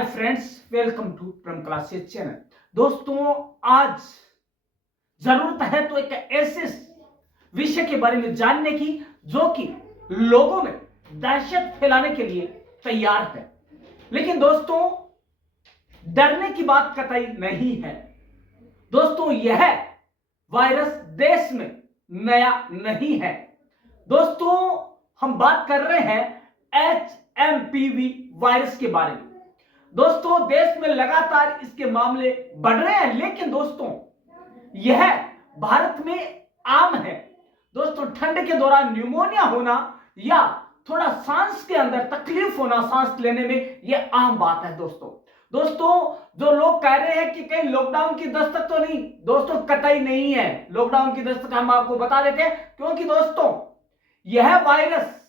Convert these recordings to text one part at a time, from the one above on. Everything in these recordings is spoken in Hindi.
हाय फ्रेंड्स, वेलकम टू प्रम क्लासेस चैनल। दोस्तों, आज जरूरत है तो एक ऐसे विषय के बारे में जानने की जो कि लोगों में दहशत फैलाने के लिए तैयार है। लेकिन दोस्तों, डरने की बात कतई नहीं है। दोस्तों, यह वायरस देश में नया नहीं है। दोस्तों, हम बात कर रहे हैं HMPV वायरस के बारे में। दोस्तों, देश में लगातार इसके मामले बढ़ रहे हैं, लेकिन दोस्तों यह भारत में आम है। दोस्तों, ठंड के दौरान न्यूमोनिया होना या थोड़ा सांस के अंदर तकलीफ होना सांस लेने में यह आम बात है। दोस्तों, जो लोग कह रहे हैं कि कहीं लॉकडाउन की दस्तक तो नहीं, दोस्तों कतई नहीं है। लॉकडाउन की दस्तक हम आपको बता देते हैं, क्योंकि दोस्तों यह वायरस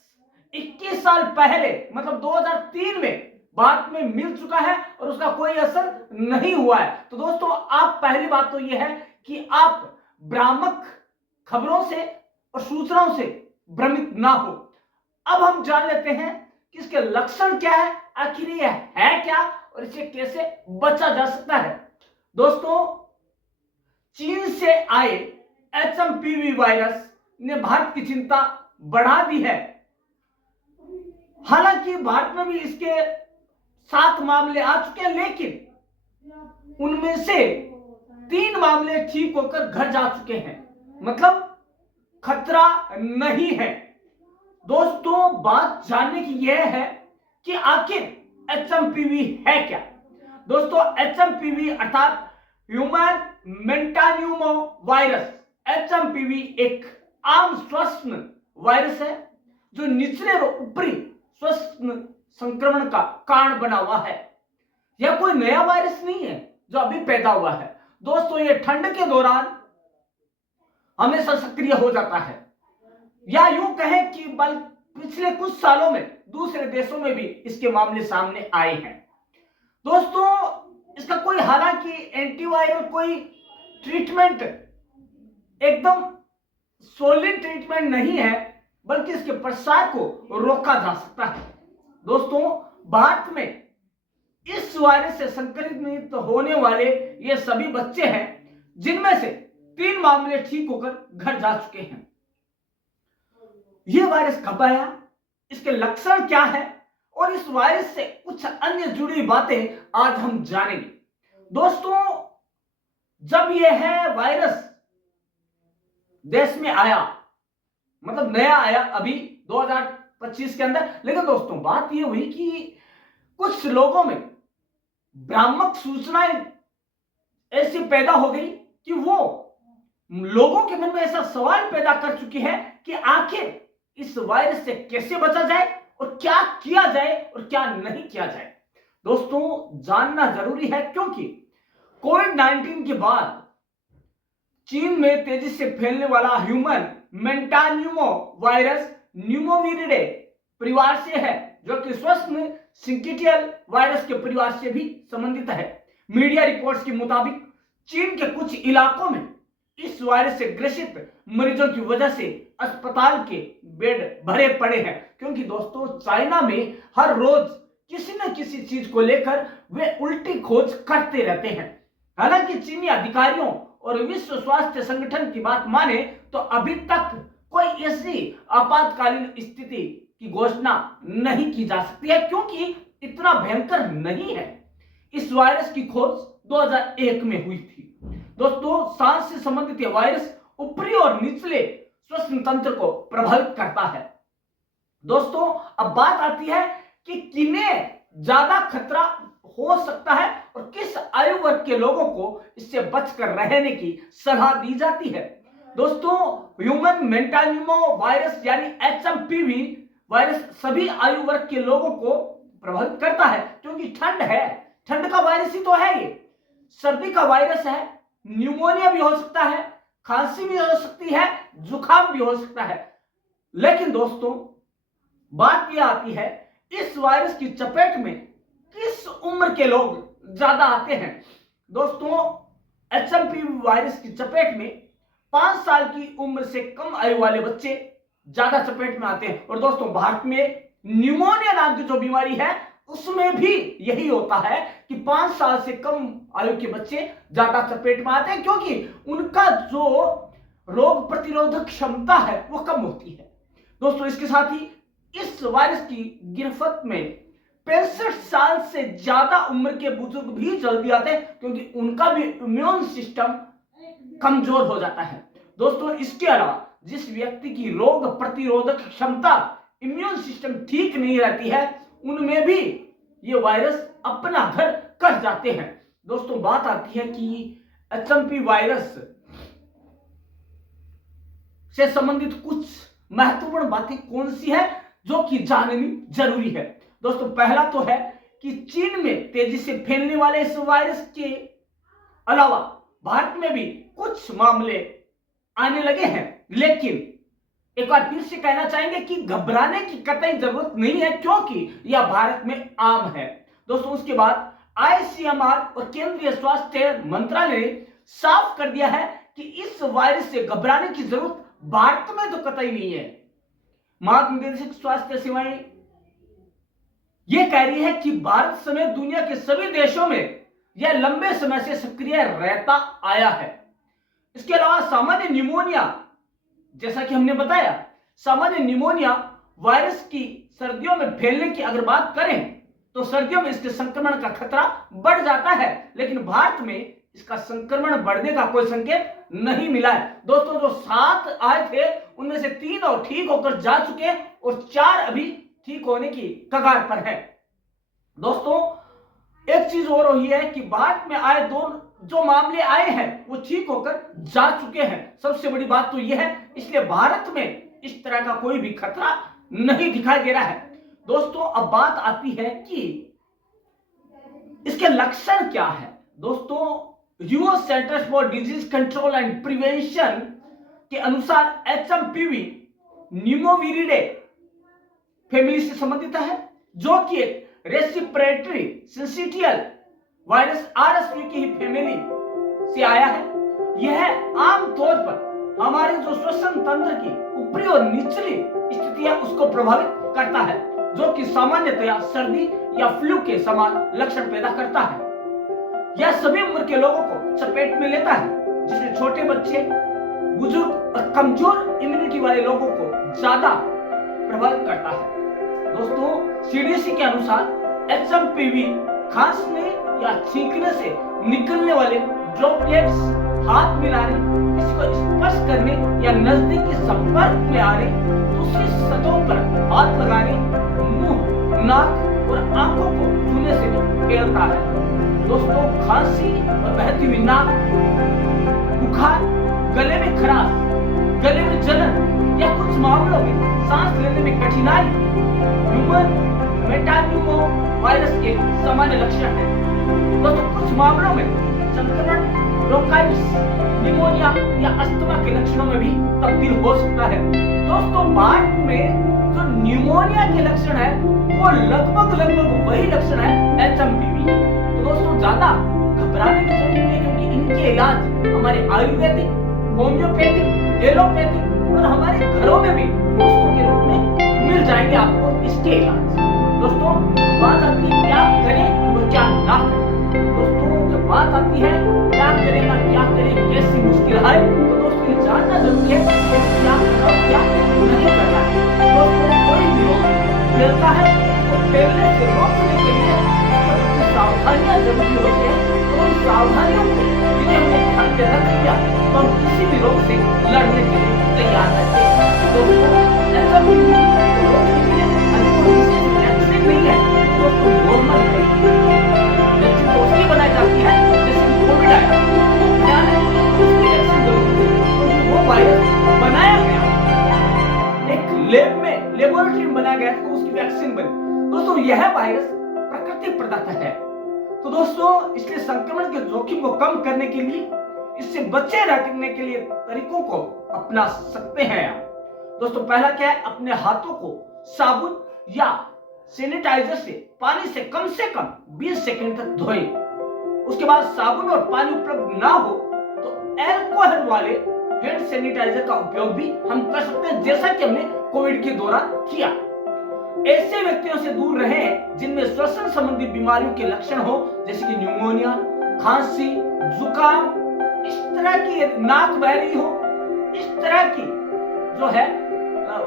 21 साल पहले मतलब 2003 में भारत में मिल चुका है और उसका कोई असर नहीं हुआ है। तो दोस्तों, आप पहली बात तो यह है कि आप भ्रामक खबरों से और सूचनाओं से भ्रमित ना हो। अब हम जान लेते हैं कि इसके लक्षण क्या है, आखिर यह है क्या और इसे कैसे बचा जा सकता है। दोस्तों, चीन से आए HMPV वायरस ने भारत की चिंता बढ़ा दी है। हालांकि भारत में भी इसके 7 मामले आ चुके हैं, लेकिन उनमें से 3 मामले ठीक होकर घर जा चुके हैं, मतलब खतरा नहीं है। दोस्तों, बात जानने की यह है कि आखिर HMPV है क्या। दोस्तों, HMPV अर्थात ह्यूमन मेटान्यूमो वायरस, HMPV एक आम श्वसन वायरस है जो निचले और ऊपरी श्वसन संक्रमण का कारण बना हुआ है। यह कोई नया वायरस नहीं है जो अभी पैदा हुआ है। दोस्तों, यह ठंड के दौरान हमेशा सक्रिय हो जाता है, या यूं कहें कि पिछले कुछ सालों में दूसरे देशों में भी इसके मामले सामने आए हैं। दोस्तों, इसका कोई हालांकि एंटीवायरल कोई ट्रीटमेंट, एकदम सॉलिड ट्रीटमेंट नहीं है, बल्कि इसके प्रसार को रोका जा सकता है। दोस्तों, भारत में इस वायरस से संक्रमित होने वाले ये सभी बच्चे हैं, जिनमें से 3 मामले ठीक होकर घर जा चुके हैं। यह वायरस कब आया, इसके लक्षण क्या है और इस वायरस से कुछ अन्य जुड़ी बातें आज हम जानेंगे। दोस्तों, जब यह वायरस देश में आया, मतलब नया आया अभी 2025 के अंदर, लेकिन दोस्तों बात यह हुई कि कुछ लोगों में भ्रामक सूचनाएं ऐसी पैदा हो गई कि वो लोगों के मन में ऐसा सवाल पैदा कर चुकी है कि आखिर इस वायरस से कैसे बचा जाए और क्या किया जाए और क्या नहीं किया जाए। दोस्तों, जानना जरूरी है, क्योंकि कोविड-19 के बाद चीन में तेजी से फैलने वाला ह्यूमन मेटान्यूमो वायरस न्यूमोविरिडे परिवार से है, जो कि श्वसन सिंकिटियल वायरस के परिवार से भी संबंधित है। मीडिया रिपोर्ट्स के मुताबिक चीन के कुछ इलाकों में इस वायरस से ग्रसित मरीजों की वजह से अस्पताल के बेड भरे पड़े हैं, क्योंकि दोस्तों चाइना में हर रोज किसी न किसी चीज को लेकर वे उल्टी खोज करते रहते हैं। हालांकि चीनी अधिकारियों और विश्व स्वास्थ्य संगठन की बात माने तो अभी तक कोई ऐसी आपातकालीन स्थिति की घोषणा नहीं की जा सकती है, क्योंकि इतना भयंकर नहीं है। इस वायरस की खोज 2001 में हुई थी। दोस्तों, सांस से संबंधित यह वायरस ऊपरी और निचले श्वसन तंत्र को प्रभावित करता है। दोस्तों, अब बात आती है कि किन्हें ज्यादा खतरा हो सकता है और किस आयु वर्ग के लोगों को इससे बचकर रहने की सलाह दी जाती है। दोस्तों, ह्यूमन मेटान्यूमो वायरस यानी HMPV वायरस सभी आयु वर्ग के लोगों को प्रभावित करता है, क्योंकि ठंड है, ठंड का वायरस ही तो है ये। सर्दी का वायरस है, न्यूमोनिया भी हो सकता है, खांसी भी हो सकती है, जुकाम भी हो सकता है। लेकिन दोस्तों, बात यह आती है, इस वायरस की चपेट में किस उम्र के लोग ज्यादा आते हैं। दोस्तों, HMPV वायरस की चपेट में 5 साल की उम्र से कम आयु वाले बच्चे ज्यादा चपेट में आते हैं। और दोस्तों, भारत में न्यूमोनिया नाम की जो बीमारी है उसमें भी यही होता है कि 5 साल से कम आयु के बच्चे ज्यादा चपेट में आते हैं, क्योंकि उनका जो रोग प्रतिरोधक क्षमता है वो कम होती है। दोस्तों इसके साथ ही इस वायरस की गिरफ्त में 65 साल से ज्यादा उम्र के बुजुर्ग भी जल्दी आते हैं, क्योंकि उनका भी इम्यून सिस्टम कमजोर हो जाता है। दोस्तों इसके अलावा जिस व्यक्ति की रोग प्रतिरोधक क्षमता, इम्यून सिस्टम ठीक नहीं रहती है, उनमें भी ये वायरस अपना घर कर जाते हैं। दोस्तों बात आती है कि एचएमपी वायरस से संबंधित कुछ महत्वपूर्ण बातें कौन सी है जो कि जाननी जरूरी है। दोस्तों पहला तो है कि चीन में तेजी से फैलने वाले इस वायरस के अलावा भारत में भी कुछ मामले आने लगे हैं, लेकिन एक बार फिर से कहना चाहेंगे कि घबराने की कतई जरूरत नहीं है, क्योंकि यह भारत में आम है। दोस्तों उसके बाद आईसीएमआर और केंद्रीय स्वास्थ्य मंत्रालय ने साफ कर दिया है कि इस वायरस से घबराने की जरूरत भारत में तो कतई नहीं है। महानिदेशक स्वास्थ्य सेवाएं यह कह रही है कि भारत समेत दुनिया के सभी देशों में यह लंबे समय से सक्रिय रहता आया है। इसके अलावा सामान्य निमोनिया, जैसा कि हमने बताया, सामान्य निमोनिया वायरस की सर्दियों में फैलने की अगर बात करें तो सर्दियों में इसके संक्रमण का खतरा बढ़ जाता है, लेकिन भारत में इसका संक्रमण बढ़ने का कोई संकेत नहीं मिला है। दोस्तों जो 7 आए थे उनमें से 3 और ठीक होकर जा चुके और 4 अभी ठीक होने की कगार पर है। दोस्तों एक चीज और हुई है कि भारत में आए जो मामले आए हैं वो ठीक होकर जा चुके हैं। सबसे बड़ी बात तो यह है, इसलिए भारत में इस तरह का कोई भी खतरा नहीं दिखाई दे रहा है। दोस्तों अब बात आती है कि इसके लक्षण क्या है। दोस्तों US centres for disease control and prevention के अनुसार एचएमपीवी न्यूमोविरिडे फैमिली से संबंधित है, जो कि एक रेस्पिरेटरी सिंसिटियल वायरस आरएसवी की ही फैमिली से आया है। यह आमतौर पर हमारे जो श्वसन तंत्र की ऊपरी और निचली स्थितियां उसको प्रभावित करता है, जो कि सामान्यतया सर्दी या फ्लू के समान लक्षण पैदा करता है। यह सभी उम्र के लोगों को चपेट में लेता है, जिसमें छोटे बच्चे, बुजुर्ग और कमजोर इम्यूनिटी वाले लोगों को ज्यादा प्रभावित करता है। दोस्तों सीडीसी के अनुसार एचएमपीवी खांसने या छींकने से निकलने वाले ड्रॉपलेट्स, हाथ मिलाने, किसी को स्पर्श करने या नजदीकी संपर्क में आने, दूसरी सतहों पर हाथ लगाने, मुंह, नाक और आंखों को छूने से भी फैलता है। दोस्तों खांसी और बहती हुई नाक, बुखार, गले में खराश, गले में जलन या कुछ मामलों में सांस लेने में कठिनाई ह्यूमन मेटान्यूमो वायरस के सामान्य लक्षण हैं। दोस्तों कुछ मामलों में संक्रमण ब्रोंकाइटिस, निमोनिया या अस्थमा के लक्षणों में भी तब्दील हो सकता है। दोस्तों भारत में जो निमोनिया के लक्षण है वो लगभग वही लक्षण है एचएमपीवी। तो दोस्तों ज्यादा घबराने की जरूरत नहीं, क्योंकि इनके इलाज हमारे आयुर्वेदिक, होम्योपैथिक, एलोपैथिक और हमारे घरों में भी नुस्खों के रूप में मिल जाएंगे आपको इसके इलाज। दोस्तों बात आती है क्या करें और क्या ना करें। दोस्तों जब बात आती है क्या करें ना क्या करें, कैसी मुश्किल है, तो दोस्तों ये जानना जरूरी है कि क्या करना और क्या नहीं करना है। दोस्तों कोई भी रोग फैलता है तो फैलने से रोकने के लिए कुछ सावधानियां जरूरी होती है। तो उन सावधानियों को यदि हमने ध्यान में रख लिया तो हम किसी भी रोग से लड़ने के लिए तैयार रहते हैं। दोस्तों ऐसा रोकने के लिए वैक्सीन नहीं है, दोस्तों नॉर्मल है। वैक्सीन तो उसकी बनाई जाती है जैसे कि कोविड आया, ध्यान है उसकी वैक्सीन जरूरी है, वो वायरस बनाया गया एक लैब में, लेबोरेटरी में बनाया गया तो उसकी वैक्सीन बनी। दोस्तों यह वायरस प्रकृति प्रदत्त है। तो दोस्तों इसलिए संक्रमण के जोखिम को कम करने के लिए, इससे बचे रहने के लिए तरीकों को अपना सकते हैं आप। दोस्तों पहला क्या है, अपने हाथों को साबुन या सैनिटाइजर से कम 20 सेकंड तक धोएं। उसके बाद साबुन और पानी उपलब्ध ना हो तो अल्कोहल वाले हैंड सैनिटाइजर का उपयोग भी हम कर सकते हैं, जैसा कि हमने कोविड के दौरान किया। ऐसे व्यक्तियों से दूर रहें जिनमें श्वसन संबंधी बीमारियों के लक्षण हो, जैसे कि न्यूमोनिया, खांसी, जुकाम, इस तरह की नाक बह रही हो, इस तरह की जो है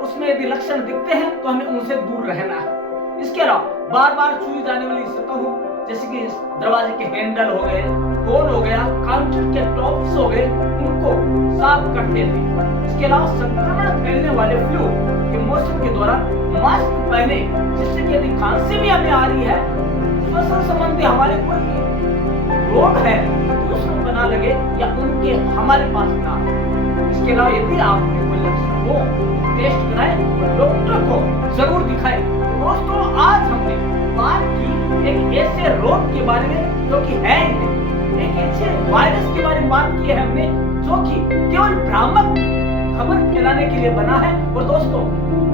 उसमें यदि लक्षण दिखते हैं तो हमें उनसे दूर रहना है। इसके अलावा बार बार छुई जाने वाली सतहों, जैसे कि दरवाजे के हैंडल हो गए, फोन हो गया, काउंटर के टॉप्स हो गए, उनको साफ करते हैं। इसके अलावा संक्रमण फैलने वाले फ्लू के मौसम के दौरान मास्क पहने, जिससे कि यदि खांसी भी हमें आ रही है, श्वसन संबंधी हमारे कोई रोग है, दूसरों को ना लगे या उनके हमारे पास ना आए। इसके अलावा यदि आपके कोई लक्षण हो, टेस्ट कराएं और डॉक्टर को जरूर दिखाएं। दोस्तों, आज हमने बात की एक ऐसे रोग के बारे में जो कि है ही नहीं, एक ऐसे वायरस के बारे में बात की है हमने जो कि केवल भ्रामक खबर फैलाने के लिए बना है। और दोस्तों,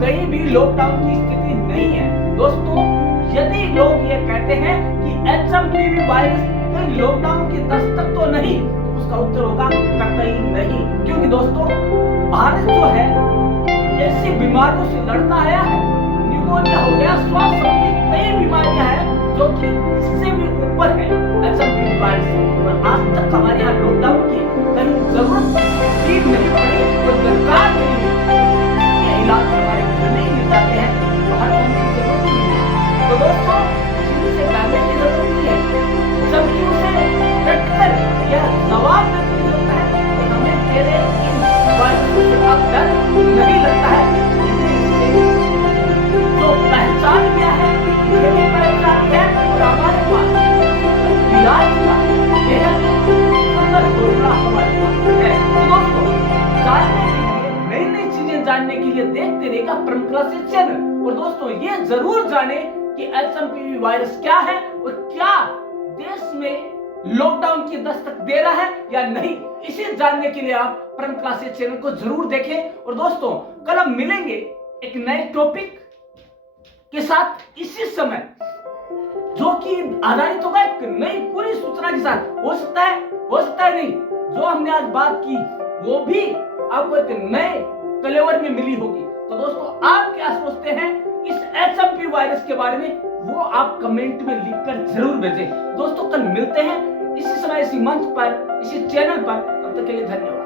कहीं भी लॉकडाउन की स्थिति नहीं है। दोस्तों, यदि लोग ये कहते हैं कि HMPV वायरस कहीं लॉकडाउन की दस्तक तो नहीं, तो उसका उत्तर होगा कतई नहीं। क्योंकि दोस्तों, भारत जो है ऐसी बीमारियों से लड़ता आया है। न्यूमोनिया हो गया, श्वास संबंधी कई बीमारियां हैं जो कि इससे भी ऊपर है HMPV वायरस से। और आज तक हमारे यहाँ लॉकडाउन की कहीं जरूरत नहीं पड़ी और दरकार नहीं है। ये इलाज हमारे घर में ही मिल जाते हैं, बाहर जाने की जरूरत नहीं है। तो दोस्तों, किसी से डरने की जरूरत नहीं है, जबकि उसे डटकर यह जवाब देने की जरूरत है कि हमें तेरे इन वायरसों से अब डर नहीं लगता है। जो पहचान गया है, ये भी पहचान गया और हमारे पास इलाज का सुंदर फॉर्मूला हमारे पास है। तो दोस्तों, जानने के लिए, नई नई चीजें जानने के लिए देखते रहेगा परम क्लासेस चैनल। और दोस्तों, ये जरूर जाने कि HMPV वायरस क्या है और क्या देश में लॉकडाउन की दस्तक दे रहा है या नहीं। इसे जानने के लिए आप परम क्लासेस चैनल को जरूर देखें। और दोस्तों, कल हम मिलेंगे एक नए टॉपिक के साथ इसी समय, जो कि आधारित होगा एक नई पूरी सूचना के साथ। हो सकता है नहीं, जो हमने आज बात की वो भी आपको एक नए कलेवर में मिली होगी। तो दोस्तों, आप क्या सोचते हैं इस HMPV वायरस के बारे में, वो आप कमेंट में लिखकर जरूर भेजें। दोस्तों, कल मिलते हैं इसी समय, इसी मंच पर, इसी चैनल पर। तब तक के लिए धन्यवाद।